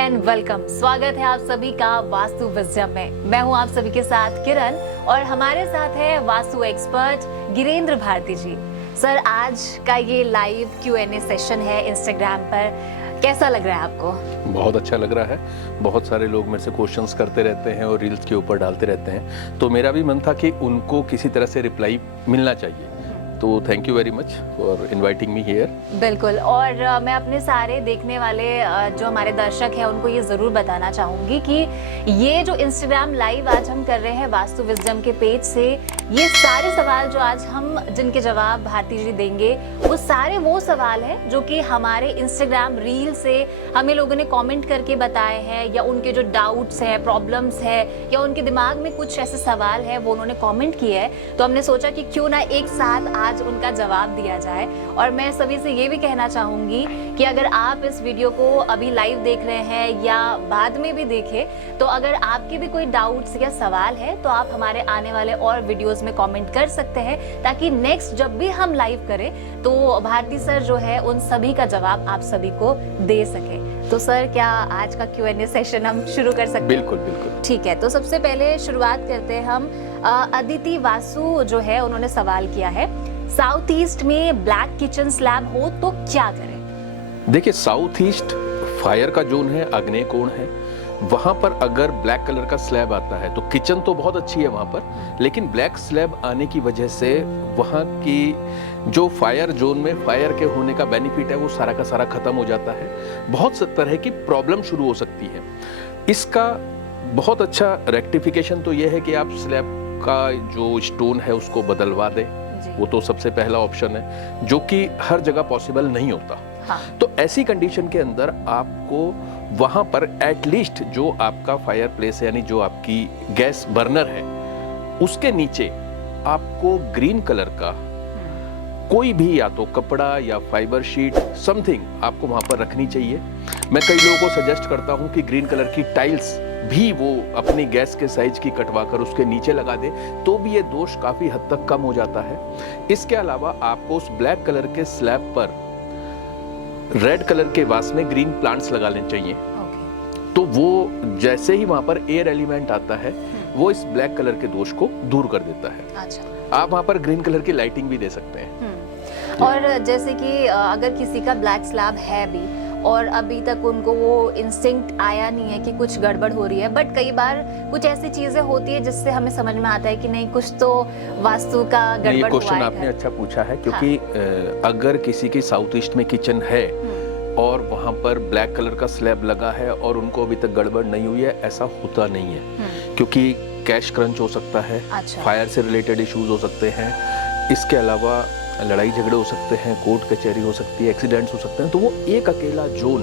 And welcome. स्वागत है आप सभी का वास्तु विजडम में। मैं हूं आप सभी के साथ किरण और हमारे साथ है वास्तु एक्सपर्ट गिरेंद्र भारती जी। सर, आज का ये लाइव Q&A सेशन है इंस्टाग्राम पर, कैसा लग रहा है आपको? बहुत अच्छा लग रहा है। बहुत सारे लोग मेरे से क्वेश्चंस करते रहते हैं और रील्स के ऊपर डालते रहते हैं, तो मेरा भी मन था कि उनको किसी तरह से रिप्लाई मिलना चाहिए। तो thank you very much for inviting me here. बिल्कुल। और मैं अपने सारे देखने वाले जो हमारे दर्शक हैं उनको ये ज़रूर बताना चाहूँगी कि ये जो इंस्टाग्राम लाइव आज हम कर रहे हैं वास्तु विजडम के पेज से, ये सारे सवाल जो आज हम जिनके जवाब भारती जी देंगे, वो सारे वो सवाल हैं जो कि हमारे इंस्टाग्राम रील से हमें लोगों ने कमेंट करके बताए हैं, या उनके जो डाउट्स हैं, प्रॉब्लम्स है, या उनके दिमाग में कुछ ऐसे सवाल हैं वो उन्होंने कमेंट किए हैं। तो हमने सोचा कि क्यों ना एक साथ आज उनका जवाब दिया जाए। और मैं सभी से ये भी कहना चाहूँगी कि अगर आप इस वीडियो को अभी लाइव देख रहे हैं या बाद में भी देखें, तो अगर आपके भी कोई डाउट्स या सवाल है तो आप हमारे आने वाले और वीडियोस में कमेंट कर सकते हैं, ताकि नेक्स्ट जब भी हम लाइव करें तो भारती सर जो है उन सभी का जवाब आप सभी को दे सके। तो सर, क्या आज का Q&A सेशन हम शुरू कर सकते हैं? बिल्कुल बिल्कुल। ठीक है, तो सबसे पहले शुरुआत करते हैं हम। अदिति वासु जो है उन्होंने सवाल किया है, साउथ ईस्ट में ब्लैक किचन स्लैब हो तो क्या करें? देखिए, साउथ ईस्ट फायर का जोन है, आग्नेय कोण है। वहां पर अगर ब्लैक कलर का स्लैब आता है तो किचन तो बहुत अच्छी है वहां पर, लेकिन ब्लैक स्लैब आने की वजह से वहां की जो फायर जोन में फायर के होने का बेनिफिट है वो सारा का सारा खत्म हो जाता है। बहुत तरह की प्रॉब्लम शुरू हो सकती है। इसका बहुत अच्छा रेक्टिफिकेशन तो यह है कि आप स्लैब का जो स्टोन है उसको बदलवा दें। वो तो सबसे पहला ऑप्शन है, जो कि हर जगह पॉसिबल नहीं होता। हाँ। तो ऐसी कंडीशन के अंदर आपको वहां पर एटलीस्ट जो आपका फायर प्लेस है, यानी जो आपकी गैस बर्नर है, उसके नीचे आपको ग्रीन कलर का कोई भी, या तो कपड़ा या फाइबर शीट, समथिंग आपको वहां पर रखनी चाहिए। मैं कई लोगों को सजेस्ट करता हूं कि ग्रीन कलर की टाइल्स भी वो अपनी गैस के साइज की कटवा कर उसके नीचे लगा दे, तो भी ये दोष काफी हद तक कम हो जाता है। इसके अलावा आपको उस ब्लैक कलर के स्लैब पर रेड कलर के वास में ग्रीन प्लांट्स लगाने चाहिए। तो वो जैसे ही वहां पर एयर एलिमेंट आता है वो इस ब्लैक कलर के दोष को दूर कर देता है। अच्छा। आप वहां पर ग्रीन कलर की लाइटिंग भी दे सकते हैं। और जैसे कि अगर किसी का ब्लैक स्लैब है भी और अभी तक उनको वो इंस्टिंक्ट आया नहीं है कि कुछ गड़बड़ हो रही है, बट कई बार कुछ ऐसी चीजें होती है जिससे हमें समझ में आता है कि नहीं, कुछ तो वास्तु का गड़बड़ हुआ है। ये क्वेश्चन आपने अच्छा पूछा है, क्योंकि अगर किसी की साउथ ईस्ट में किचन है और वहां पर ब्लैक कलर का स्लैब लगा है और उनको अभी तक गड़बड़ नहीं हुई है, ऐसा होता नहीं है, क्योंकि कैश क्रंच हो सकता है। अच्छा। फायर से रिलेटेड इश्यूज हो सकते हैं। इसके अलावा लड़ाई झगड़े हो सकते हैं, कोर्ट कचहरी हो सकती है, एक्सीडेंट्स हो सकते हैं। तो वो एक अकेला जोन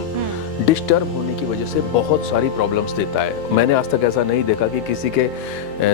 डिस्टर्ब होने की वजह से बहुत सारी प्रॉब्लम्स देता है। मैंने आज तक ऐसा नहीं देखा कि किसी के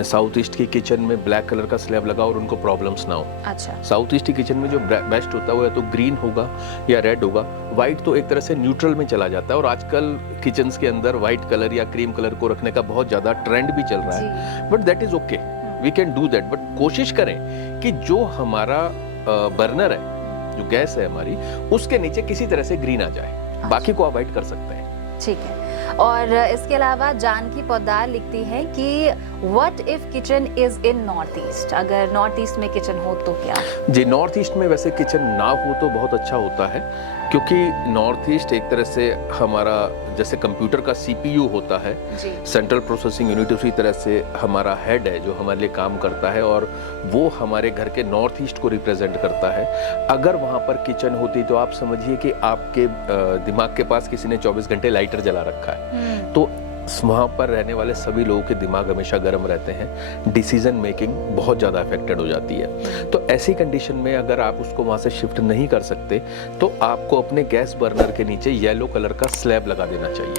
साउथ ईस्ट की किचन में ब्लैक कलर का स्लैब लगा और उनको प्रॉब्लम्स ना हो। अच्छा। साउथ ईस्ट की किचन में जो बेस्ट होता है वो या तो ग्रीन होगा या रेड होगा। व्हाइट तो एक तरह से न्यूट्रल में चला जाता है, और आजकल किचन्स के अंदर व्हाइट कलर या क्रीम कलर को रखने का बहुत ज्यादा ट्रेंड भी चल रहा है, but that is okay, we can do that. But कोशिश करें कि जो हमारा बर्नर है, जो गैस है हमारी, उसके नीचे किसी तरह से ग्रीन आ जाए। बाकी को अवॉइड कर सकते हैं। ठीक है। और इसके अलावा जानकी पोद्दार लिखती है कि what if kitchen is in north east? अगर नॉर्थ ईस्ट में किचन हो तो क्या? जी, नॉर्थ ईस्ट में वैसे किचन ना हो तो बहुत अच्छा होता है, क्योंकि नॉर्थ ईस्ट एक तरह से हमारा जैसे कंप्यूटर का CPU होता है, सेंट्रल प्रोसेसिंग यूनिट, उसी तरह से हमारा हेड है जो हमारे लिए काम करता है, और वो हमारे घर के नॉर्थ ईस्ट को रिप्रेजेंट करता है। अगर वहाँ पर किचन होती तो आप समझिए कि आपके दिमाग के पास किसी ने 24 घंटे लाइटर जला रखा है, तो वहाँ पर रहने वाले सभी लोगों के दिमाग हमेशा गर्म रहते हैं, डिसीजन मेकिंग बहुत ज़्यादा अफेक्टेड हो जाती है। तो ऐसी कंडीशन में अगर आप उसको वहाँ से शिफ्ट नहीं कर सकते तो आपको अपने गैस बर्नर के नीचे येलो कलर का स्लैब लगा देना चाहिए।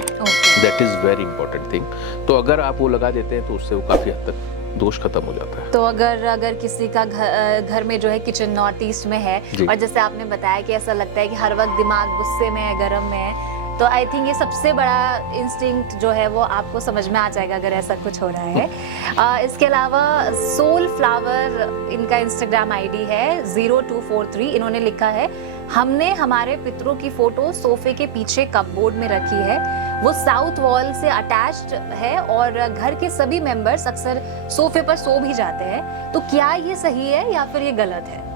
That is very important thing. तो अगर आप वो लगा देते हैं तो उससे वो काफ़ी हद तक दोष खत्म हो जाता है। तो अगर किसी का घर में जो है किचन नॉर्थ ईस्ट में है, और जैसे आपने बताया कि ऐसा लगता है कि हर वक्त दिमाग गुस्से में है, गर्म में है, तो आई थिंक ये सबसे बड़ा इंस्टिंक्ट जो है वो आपको समझ में आ जाएगा अगर ऐसा कुछ हो रहा है। इसके अलावा सोल फ्लावर इनका इंस्टाग्राम ID है 0243। इन्होंने लिखा है, हमने हमारे पितरों की फोटो सोफे के पीछे कपबोर्ड में रखी है। वो साउथ वॉल से अटैच्ड है और घर के सभी मेंबर्स अक्सर सोफे पर सो भी जाते हैं। तो क्या ये सही है या फिर ये गलत है?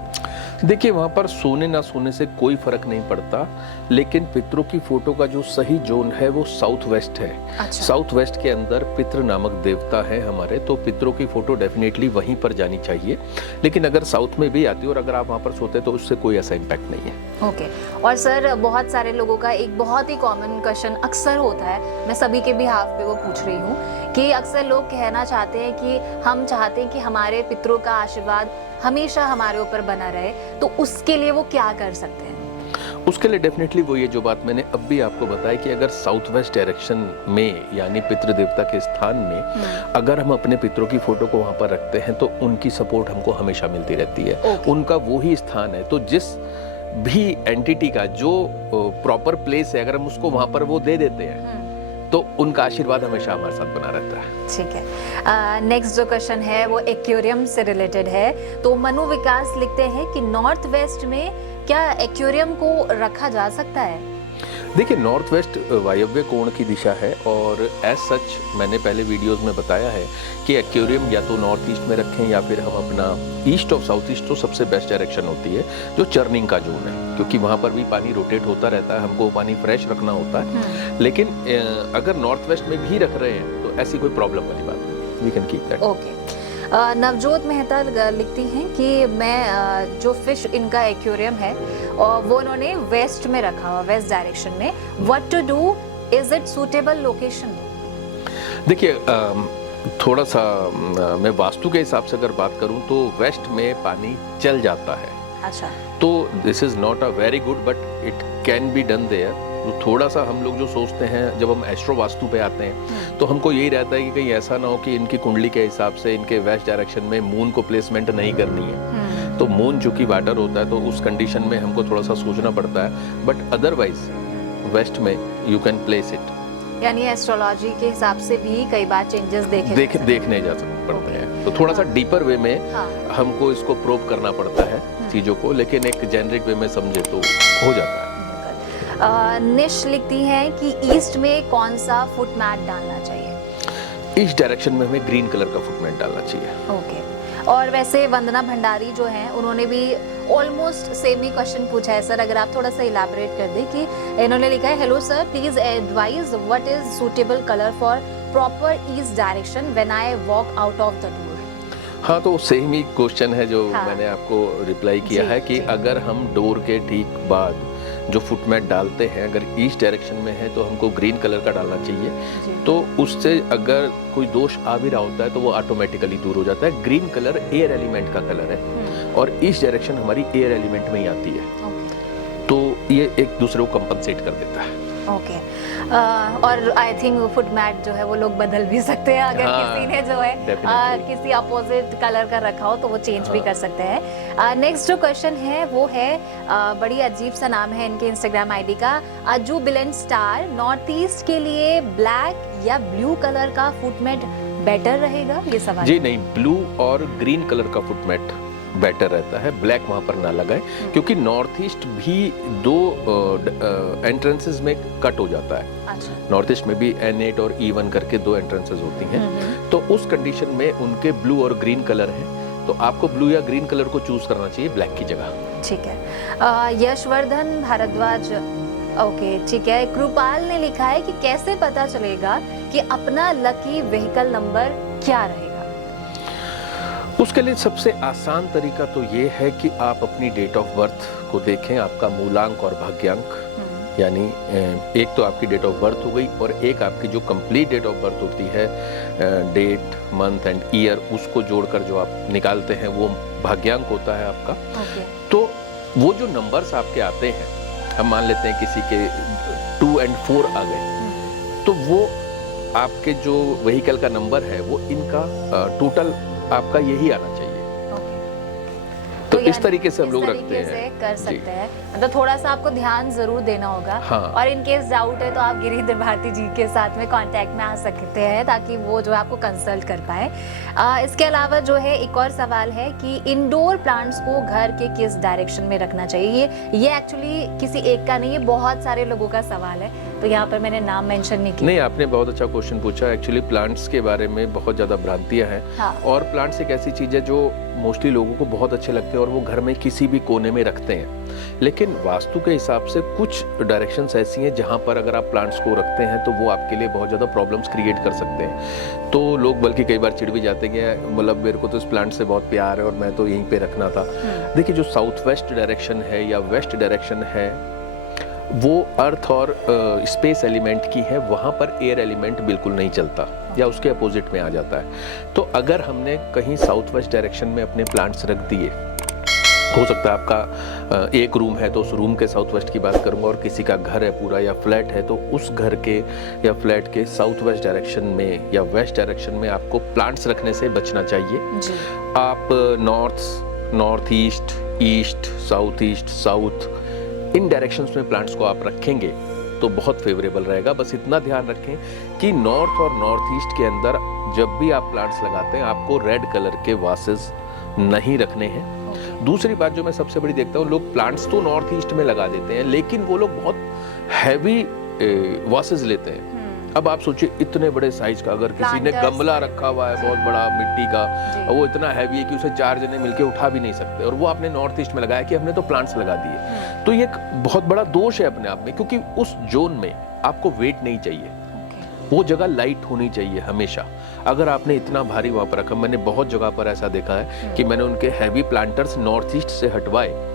देखिए, वहाँ पर सोने ना सोने से कोई फर्क नहीं पड़ता, लेकिन पितरों की फोटो का जो सही जोन है वो साउथ वेस्ट है। अच्छा। साउथ वेस्ट के अंदर पितृ नामक देवता है हमारे, तो पितरों की फोटो डेफिनेटली वहीं पर जानी चाहिए। लेकिन अगर साउथ में भी आती है और अगर आप वहाँ पर सोते हैं तो उससे कोई ऐसा इम्पैक्ट नहीं है। ओके। और सर, बहुत सारे लोगों का एक बहुत ही कॉमन क्वेश्चन अक्सर होता है, मैं सभी के बिहाफ पे वो पूछ रही हूँ, कि अक्सर लोग कहना चाहते हैं कि हम चाहते हैं कि हमारे पितरों का आशीर्वाद हमेशा हमारे ऊपर बना रहे, तो उसके लिए वो क्या कर सकते हैं? उसके लिए डेफिनेटली वो ये जो बात मैंने अब भी आपको बताई कि अगर साउथ वेस्ट डायरेक्शन में यानी पितृ देवता के स्थान में अगर हम अपने पितरों की फोटो को वहाँ पर रखते हैं तो उनकी सपोर्ट हमको हमेशा मिलती रहती है। उनका वो ही स्थान है, तो जिस भी एंटिटी का जो प्रॉपर प्लेस है अगर हम उसको वहाँ पर वो दे देते हैं तो उनका आशीर्वाद हमेशा हमारे साथ बना रहता है। ठीक है। नेक्स्ट जो क्वेश्चन है वो एक्वेरियम से रिलेटेड है। तो मनु विकास लिखते हैं कि नॉर्थ वेस्ट में क्या एक्वेरियम को रखा जा सकता है? देखिए, नॉर्थ वेस्ट वायव्य कोण की दिशा है और एज सच मैंने पहले वीडियोस में बताया है कि एक्वेरियम या तो नॉर्थ ईस्ट में रखें या फिर हम अपना ईस्ट ऑफ साउथ ईस्ट तो सबसे बेस्ट डायरेक्शन होती है जो चर्निंग का जोन है, क्योंकि वहाँ पर भी पानी रोटेट होता रहता है, हमको पानी फ्रेश रखना होता है। लेकिन अगर नॉर्थ वेस्ट में भी रख रहे हैं तो ऐसी कोई प्रॉब्लम वाली बात नहीं, we can keep that. Okay. Navjot Mehta लिखती हैं कि मैं जो फिश इनका एक्वेरियम है और वो उन्होंने वेस्ट में रखा हुआ, वेस्ट डायरेक्शन में, what to do, is it suitable location? देखिए, थोड़ा सा मैं वास्तु के हिसाब से अगर बात करूं तो वेस्ट में पानी चल जाता है। अच्छा। तो this is not a very good but it can be done there. तो थोड़ा सा हम लोग जो सोचते हैं जब हम एस्ट्रो वास्तु पे आते हैं तो हमको यही रहता है कि कहीं ऐसा ना हो कि इनकी कुंडली के हिसाब से इनके वेस्ट डायरेक्शन में मून को प्लेसमेंट नहीं करनी है। तो मून चूंकि वाटर होता है तो उस कंडीशन में हमको थोड़ा सा सोचना पड़ता है, बट अदरवाइज वेस्ट में यू कैन प्लेस इट। यानी एस्ट्रोलॉजी के हिसाब से भी कई बार चेंजेस देखने जा सकते पड़ते हैं। तो थोड़ा सा डीपर वे में हमको इसको प्रोब करना पड़ता है चीजों को, लेकिन एक जेनरिक वे में समझे तो हो जाता है। निश लिखती हैं कि ईस्ट में कौन सा फुट मैट डालना चाहिए? ईस्ट डायरेक्शन में हमें ग्रीन कलर का फुट मैट डालना चाहिए। ओके। और वैसे वंदना भंडारी जो हैं उन्होंने भी ऑलमोस्ट सेम ही क्वेश्चन पूछा है सर, अगर आप थोड़ा सा इलैबोरेट कर दें। कि इन्होंने लिखा है, hello sir, please advise what is suitable colour for proper east direction when I walk out of the door. हाँ, तो सेम ही क्वेश्चन है जो मैंने आपको रिप्लाई किया है कि अगर हम डोर के ठीक बाद जो फुटमैट डालते हैं अगर ईस्ट डायरेक्शन में है तो हमको ग्रीन कलर का डालना चाहिए। तो उससे अगर कोई दोष आ भी रहा होता है तो वो ऑटोमेटिकली दूर हो जाता है। ग्रीन कलर एयर एलिमेंट का कलर है और ईस्ट डायरेक्शन हमारी एयर एलिमेंट में ही आती है, तो ये एक दूसरे को कंपनसेट कर देता है। ओके। और आई थिंक फुट मैट जो है वो लोग बदल भी सकते हैं, अगर किसी ने जो है किसी अपोजिट कलर का रखा हो तो वो चेंज भी कर सकते हैं। नेक्स्ट जो क्वेश्चन है वो है, बड़ी अजीब सा नाम है इनके इंस्टाग्राम आईडी का, अजू बिलन स्टार, नॉर्थ ईस्ट के लिए ब्लैक या ब्लू कलर का फुट मैट बेटर रहेगा? ये सवाल जी नहीं, ब्लू और ग्रीन कलर का फुट मैट बेटर रहता है, ब्लैक वहाँ पर ना लगाएं, क्योंकि नॉर्थ ईस्ट भी दो एंट्रेंसेस में कट हो जाता है। अच्छा। नॉर्थ ईस्ट में भी N8 और E1 करके दो एंट्रेंसेस होती हैं, तो उस कंडीशन में उनके ब्लू और ग्रीन कलर है, तो आपको ब्लू या ग्रीन कलर को चूज करना चाहिए ब्लैक की जगह। ठीक है। यशवर्धन भारद्वाज, ओके ठीक है, कृपाल ने लिखा है कि कैसे पता चलेगा कि अपना लकी व्हीकल नंबर क्या रहेगा? उसके लिए सबसे आसान तरीका तो ये है कि आप अपनी डेट ऑफ बर्थ को देखें, आपका मूलांक और भाग्यांक, यानी एक तो आपकी डेट ऑफ बर्थ हो गई और एक आपकी जो कंप्लीट डेट ऑफ बर्थ होती है, डेट, मंथ एंड ईयर, उसको जोड़कर जो आप निकालते हैं वो भाग्यांक होता है आपका। तो वो जो नंबर्स आपके आते हैं, हम मान लेते हैं किसी के 2 और 4 आ गए, तो वो आपके जो व्हीकल का नंबर है वो इनका टोटल आपका यही आना चाहिए। तो इस तरीके से हम लोग रखते हैं, से कर सकते हैं। मतलब थोड़ा सा आपको ध्यान जरूर देना होगा। हाँ। और इन केस डाउट है तो आप गिरिधर भारती जी के साथ में कांटेक्ट में आ सकते हैं ताकि वो जो है आपको कंसल्ट कर पाए। इसके अलावा जो है एक और सवाल है कि इंडोर प्लांट्स को घर के किस डायरेक्शन में रखना चाहिए। ये एक्चुअली किसी एक का नहीं है, बहुत सारे लोगों का सवाल है, तो यहाँ पर मैंने नाम मेंशन नहीं किया। नहीं, आपने बहुत अच्छा क्वेश्चन पूछा। एक्चुअली प्लांट्स के बारे में बहुत ज़्यादा भ्रांतियाँ हैं। हाँ। और प्लांट्स एक ऐसी चीज़ है जो मोस्टली लोगों को बहुत अच्छे लगते हैं और वो घर में किसी भी कोने में रखते हैं, लेकिन वास्तु के हिसाब से कुछ डायरेक्शंस ऐसी हैं जहाँ पर अगर आप प्लांट्स को रखते हैं तो वो आपके लिए बहुत ज़्यादा प्रॉब्लम्स क्रिएट कर सकते हैं। तो लोग बल्कि कई बार चिढ़ भी जाते हैं, मतलब मेरे को तो इस प्लांट से बहुत प्यार है और मैं तो यहीं पे रखना था। देखिए, जो साउथ वेस्ट डायरेक्शन है या वेस्ट डायरेक्शन है वो अर्थ और स्पेस एलिमेंट की है, वहाँ पर एयर एलिमेंट बिल्कुल नहीं चलता या उसके अपोजिट में आ जाता है। तो अगर हमने कहीं साउथ वेस्ट डायरेक्शन में अपने प्लांट्स रख दिए, हो सकता है आपका एक रूम है तो उस रूम के साउथ वेस्ट की बात करूंगा, और किसी का घर है पूरा या फ्लैट है तो उस घर के या फ्लैट के साउथ वेस्ट डायरेक्शन में या वेस्ट डायरेक्शन में आपको प्लांट्स रखने से बचना चाहिए जी। आप north east, east, south east, south, इन डायरेक्शंस में प्लांट्स को आप रखेंगे तो बहुत फेवरेबल रहेगा। बस इतना ध्यान रखें कि नॉर्थ और नॉर्थ ईस्ट के अंदर जब भी आप प्लांट्स लगाते हैं आपको रेड कलर के वासेस नहीं रखने हैं। दूसरी बात जो मैं सबसे बड़ी देखता हूँ, लोग प्लांट्स तो नॉर्थ ईस्ट में लगा देते हैं लेकिन वो लोग बहुत हैवी वासेस लेते हैं। अब आप सोचिए, इतने बड़े साइज का अगर किसी ने गमला रखा हुआ है बहुत बड़ा मिट्टी का, और वो इतना हैवी है कि उसे 4 जने मिलके उठा भी नहीं सकते, और वो आपने नॉर्थ ईस्ट में लगाया कि हमने तो प्लांट्स लगा दिए, तो ये एक बहुत बड़ा दोष है अपने आप में, क्योंकि उस जोन में आपको वेट नहीं चाहिए, वो जगह लाइट होनी चाहिए हमेशा। अगर आपने इतना भारी वहां पर रखा, मैंने बहुत जगह पर ऐसा देखा है कि मैंने उनके हैवी प्लांटर्स नॉर्थ ईस्ट से हटवाए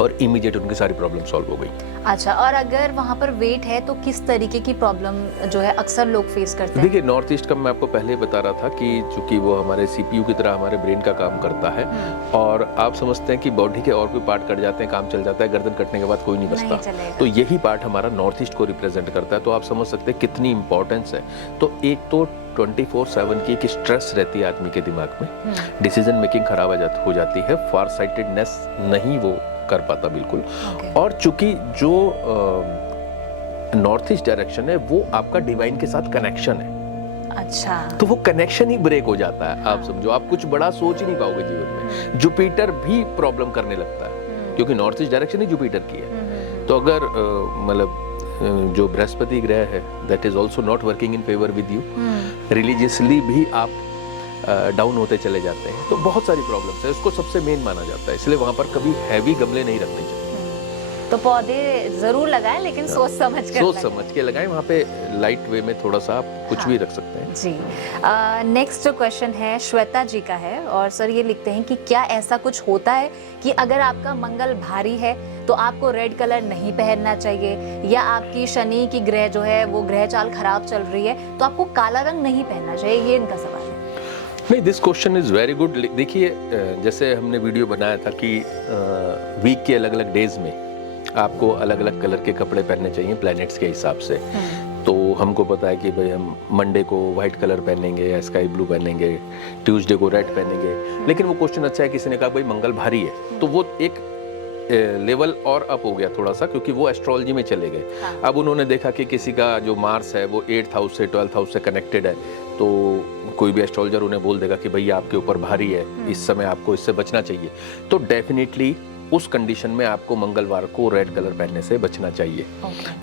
और इमीडिएट उनकी सारी प्रॉब्लम सॉल्व हो गई। अच्छा, और अगर वहाँ पर वेट है तो किस तरीके की प्रॉब्लम जो है अक्सर लोग फेस करते हैं? देखिए, नॉर्थ ईस्ट का मैं आपको पहले बता रहा था कि चूंकि वो हमारे सीपीयू की तरह हमारे ब्रेन का काम करता है, और आप समझते हैं कि बॉडी के और कोई पार्ट कट जाते हैं, काम चल जाता है, गर्दन कटने के बाद कोई नहीं बचता, तो यही पार्ट हमारा नॉर्थ ईस्ट को रिप्रेजेंट करता है। तो आप समझ सकते हैं कितनी इंपॉर्टेंस है। तो एक तो 24/7 की एक स्ट्रेस रहती है आदमी के दिमाग में, डिसीजन मेकिंग खराब हो जाती है, फार साइटेडनेस नहीं वो कर पाता बिल्कुल। और चूंकि जो नॉर्थ ईस्ट डायरेक्शन है वो आपका डिवाइन के साथ कनेक्शन है। अच्छा, तो वो कनेक्शन ही ब्रेक हो जाता है। आप समझो, आप कुछ बड़ा सोच ही नहीं पाओगे जीवन में। जुपिटर भी प्रॉब्लम करने लगता है क्योंकि नॉर्थ ईस्ट डायरेक्शन ही जुपिटर की है। तो अगर मतलब जो बृहस्पति ग्रह है that is also not working in favour with you, religiously भी आप डाउन होते चले जाते हैं, तो बहुत सारी प्रॉब्लम्स है। उसको सबसे मेन माना जाता है, इसलिए वहां पर कभी हैवी गमले नहीं रखने चाहिए। तो पौधे जरूर लगाएं, लेकिन सोच समझ के लगाएं। वहाँ पे लाइट वे में थोड़ा सा आप कुछ भी रख सकते हैं जी। नेक्स्ट जो क्वेश्चन है श्वेता जी का है, और सर ये लिखते हैं कि क्या ऐसा कुछ होता है कि अगर आपका मंगल भारी है तो आपको रेड कलर नहीं पहनना चाहिए, या आपकी शनि की ग्रह जो है वो ग्रह चाल खराब चल रही है तो आपको काला रंग नहीं पहनना चाहिए? ये इनका सवाल है। नहीं, this question is very good. देखिए, जैसे हमने वीडियो बनाया था कि वीक के अलग अलग डेज में आपको अलग अलग कलर के कपड़े पहनने चाहिए प्लैनेट्स के हिसाब से। तो हमको पता है कि भाई हम मंडे को वाइट कलर पहनेंगे या स्काई ब्लू पहनेंगे, ट्यूसडे को रेड पहनेंगे। लेकिन वो क्वेश्चन अच्छा है, किसी ने कहा भाई मंगल भारी है, तो वो एक लेवल और अप हो गया थोड़ा सा, क्योंकि वो एस्ट्रोलॉजी में चले गए। अब उन्होंने देखा कि किसी का जो मार्स है वो 8th हाउस से 12th हाउस से कनेक्टेड है, तो कोई भी एस्ट्रोलॉजर उन्हें बोल देगा कि भैया आपके ऊपर भारी है, इस समय आपको इससे बचना चाहिए। तो डेफिनेटली उस कंडीशन में आपको मंगलवार को रेड कलर पहनने से बचना चाहिए।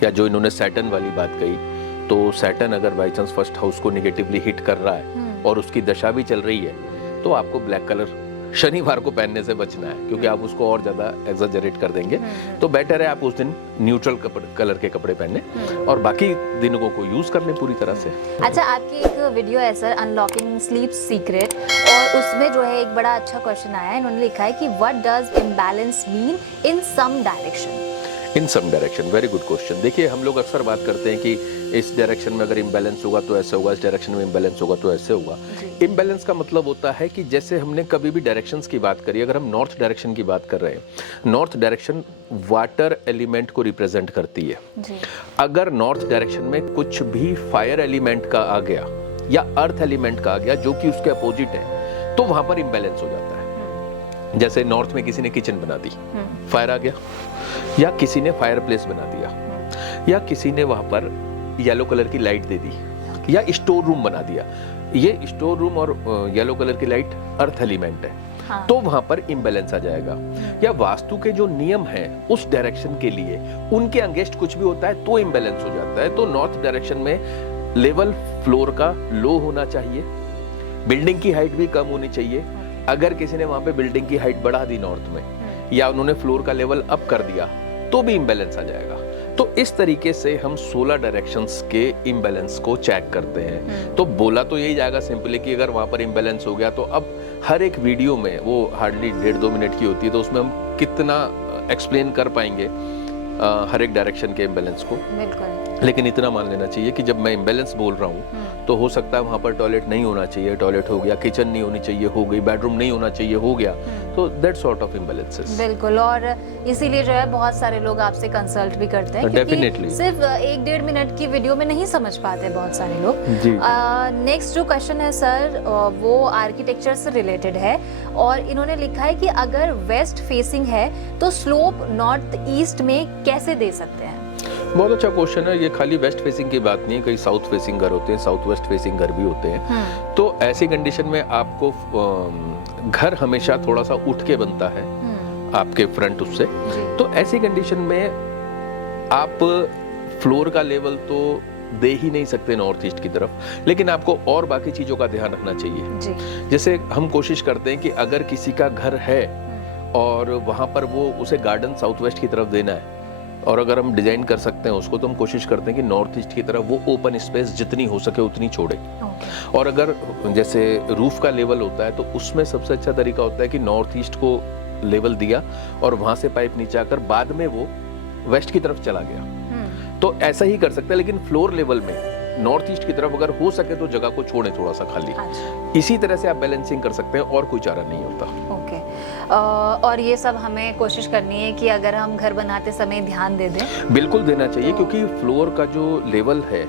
या जो इन्होंने सैटर्न वाली बात कही, तो सैटर्न अगर बाई चांस फर्स्ट हाउस को निगेटिवली हिट कर रहा है और उसकी दशा भी चल रही है, तो आपको ब्लैक कलर शनिवार को पहनने से बचना है, क्योंकि आप उसको और ज्यादा एग्जैजरेट कर देंगे। तो बेटर है आप उस दिन न्यूट्रल कलर के कपड़े पहने और बाकी दिनों को यूज कर लें पूरी तरह से। अच्छा, आपकी एक वीडियो है सर, अनलॉकिंग स्लीप सीक्रेट, और उसमें जो है एक बड़ा अच्छा क्वेश्चन आया है। इन्होंने लिखा है कि what does imbalance mean in some direction? In some direction, very good question. देखिए, हम लोग अक्सर बात करते हैं कि इस डायरेक्शन में अगर इम्बैलेंस होगा तो ऐसे होगा, इस डायरेक्शन में इम्बैलेंस होगा तो ऐसे होगा। इम्बैलेंस का मतलब होता है कि जैसे हमने कभी भी डायरेक्शंस की बात करी, अगर हम नॉर्थ डायरेक्शन की बात कर रहे हैं, नॉर्थ डायरेक्शन वाटर एलिमेंट को रिप्रेजेंट करती है जी। अगर नॉर्थ डायरेक्शन में कुछ भी फायर एलिमेंट का आ गया या अर्थ एलिमेंट का आ गया जो कि उसके अपोजिट है, तो वहां पर इम्बैलेंस हो जाता है। जैसे नॉर्थ में किसी ने किचन बना दी, फायर आ गया, या किसी ने फायर प्लेस बना दिया, या किसी ने वहां पर येलो कलर की लाइट दे दी, या स्टोर रूम बना दिया। ये स्टोर रूम और येलो कलर की लाइट अर्थ एलिमेंट है, हाँ। तो वहां पर इम्बैलेंस आ जाएगा। या वास्तु के जो नियम हैं उस डायरेक्शन के लिए उनके अगेंस्ट कुछ भी होता है तो इम्बैलेंस हो जाता है। तो नॉर्थ डायरेक्शन में लेवल फ्लोर का लो होना चाहिए, बिल्डिंग की हाइट भी कम होनी चाहिए। अगर किसी ने वहां पे बिल्डिंग की हाइट बढ़ा दी नॉर्थ में, या उन्होंने फ्लोर का लेवल अप कर दिया, तो भी इम्बैलेंस आ जाएगा। तो इस तरीके से हम 16 डायरेक्शंस के इम्बैलेंस को चेक करते हैं। तो बोला तो यही जाएगा सिंपली कि अगर वहां पर इम्बैलेंस हो गया, तो अब हर एक वीडियो में वो हार्डली 1.5-2 मिनट की होती है, तो उसमें हम कितना एक्सप्लेन कर पाएंगे हर एक डायरेक्शन के इम्बैलेंस को। बिल्कुल। लेकिन इतना मान लेना चाहिए कि जब मैं इम्बैलेंस बोल रहा हूँ तो हो सकता है वहां पर टॉयलेट नहीं होना चाहिए, टॉयलेट हो गया, किचन नहीं होनी चाहिए, हो गई, बेडरूम नहीं होना चाहिए, हो गया। तो दैट सॉर्ट ऑफ इम्बैलेंसेस। बिल्कुल, और इसीलिए जो है बहुत सारे लोग आपसे कंसल्ट भी करते हैं, क्योंकि Definitely. सिर्फ 1-1.5 मिनट की वीडियो में नहीं समझ पाते बहुत सारे लोग। जी। नेक्स्ट जो क्वेश्चन है सर, वो आर्किटेक्चर से रिलेटेड है, और इन्होंने लिखा है कि अगर वेस्ट फेसिंग है तो स्लोप नॉर्थ ईस्ट में कैसे दे सकते हैं? बहुत अच्छा क्वेश्चन है। ये खाली वेस्ट फेसिंग की बात नहीं है, कई साउथ फेसिंग घर होते हैं, साउथ वेस्ट फेसिंग घर भी होते हैं। तो ऐसी कंडीशन में आपको घर हमेशा थोड़ा सा उठ के बनता है आपके फ्रंट उससे। तो ऐसी कंडीशन में आप फ्लोर का लेवल तो दे ही नहीं सकते नॉर्थ ईस्ट की तरफ, लेकिन आपको और बाकी चीजों का ध्यान रखना चाहिए जी। जैसे हम कोशिश करते हैं कि अगर किसी का घर है और वहां पर वो उसे गार्डन साउथ वेस्ट की तरफ देना है, और अगर हम डिजाइन कर सकते हैं उसको, तो हम कोशिश करते हैं कि नॉर्थ ईस्ट की तरफ वो ओपन स्पेस जितनी हो सके उतनी छोड़े। और अगर जैसे रूफ का लेवल होता है तो उसमें सबसे अच्छा तरीका होता है कि नॉर्थ ईस्ट को लेवल दिया और वहां से पाइप नीचे आकर बाद में वो वेस्ट की तरफ चला गया, तो ऐसा ही कर सकते हैं। लेकिन फ्लोर लेवल में नॉर्थ ईस्ट की तरफ अगर हो सके तो जगह को छोड़ें थोड़ा सा खाली। अच्छा। इसी तरह से आप बैलेंसिंग कर सकते हैं, और कोई चारा नहीं होता। ओके। और ये सब हमें कोशिश करनी है कि अगर हम घर बनाते समय ध्यान दे दें। बिल्कुल देना चाहिए, क्योंकि फ्लोर का जो लेवल है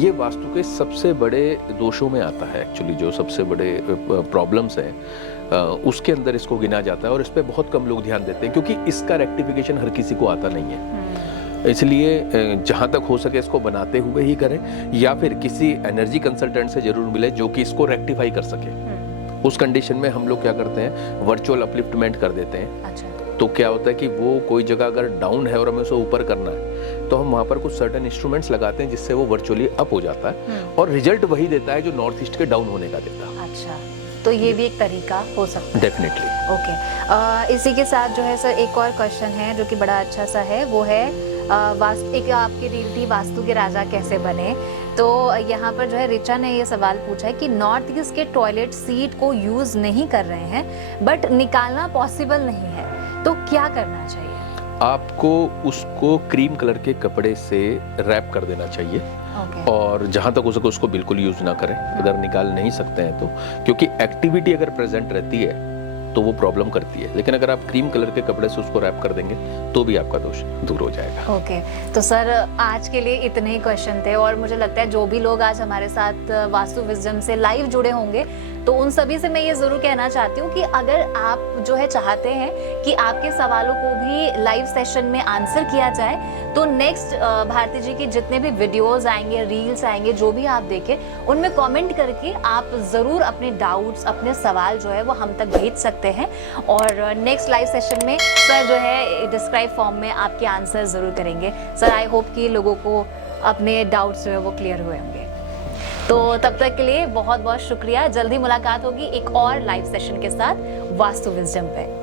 ये वास्तु के सबसे बड़े दोषों में आता है। एक्चुअली जो सबसे बड़े प्रॉब्लम्स हैं उसके अंदर इसको गिना जाता है, और इस पे बहुत कम लोग ध्यान देते हैं, क्योंकि इसका रेक्टिफिकेशन हर किसी को आता नहीं है। इसलिए जहाँ तक हो सके इसको बनाते हुए ही करें, या फिर किसी एनर्जी कंसल्टेंट से जरूर मिले जो कि इसको रेक्टिफाई कर सके। उस कंडीशन में हम लोग क्या करते हैं, वर्चुअल अपलिफ्टमेंट कर देते हैं। अच्छा। तो क्या होता है कि वो कोई जगह अगर डाउन है और हमें उसे ऊपर करना है, तो हम वहाँ पर कुछ सर्टेन इंस्ट्रूमेंट्स लगाते हैं जिससे वो वर्चुअली अप हो जाता है, और रिजल्ट वही देता है जो नॉर्थ ईस्ट के डाउन होने का देता है। अच्छा, तो ये भी एक तरीका हो सकता है। डेफिनेटली। ओके। इसी के साथ जो है सर एक और क्वेश्चन है जो कि बड़ा अच्छा सा है, वो है एक आपकी रील थी वास्तु के राजा कैसे बने। तो यहाँ पर जो है रिचा ने ये सवाल पूछा है कि नॉर्थ ईस्ट के टॉयलेट सीट को यूज नहीं कर रहे हैं बट निकालना पॉसिबल नहीं है, तो क्या करना चाहिए? आपको उसको क्रीम कलर के कपड़े से रैप कर देना चाहिए। ओके। और जहां तक हो सके उसको बिल्कुल यूज ना करें अगर निकाल नहीं सकते हैं तो, क्योंकि एक्टिविटी अगर प्रेजेंट रहती है तो वो प्रॉब्लम करती है। लेकिन अगर आप क्रीम कलर के कपड़े से उसको रैप कर देंगे तो भी आपका दोष दूर हो जाएगा। ओके। तो सर आज के लिए इतने ही क्वेश्चन थे, और मुझे लगता है जो भी लोग आज हमारे साथ वास्तु विजडम से लाइव जुड़े होंगे तो उन सभी से मैं ये जरूर कहना चाहती हूँ कि अगर आप जो है चाहते हैं कि आपके सवालों को भी लाइव सेशन में आंसर किया जाए, तो नेक्स्ट भारती जी के जितने भी वीडियोस आएंगे, रील्स आएंगे, जो भी आप देखें उनमें कमेंट करके आप जरूर अपने डाउट्स, अपने सवाल जो है वो हम तक भेज सकते हैं, और नेक्स्ट लाइव सेशन में सर जो है डिस्क्राइब फॉर्म में आपके आंसर जरूर करेंगे। सर आई होप कि लोगों को अपने डाउट्स जो है वो क्लियर हुए होंगे। तो तब तक के लिए बहुत बहुत शुक्रिया। जल्दी मुलाकात होगी एक और लाइव सेशन के साथ वास्तु विजडम पे।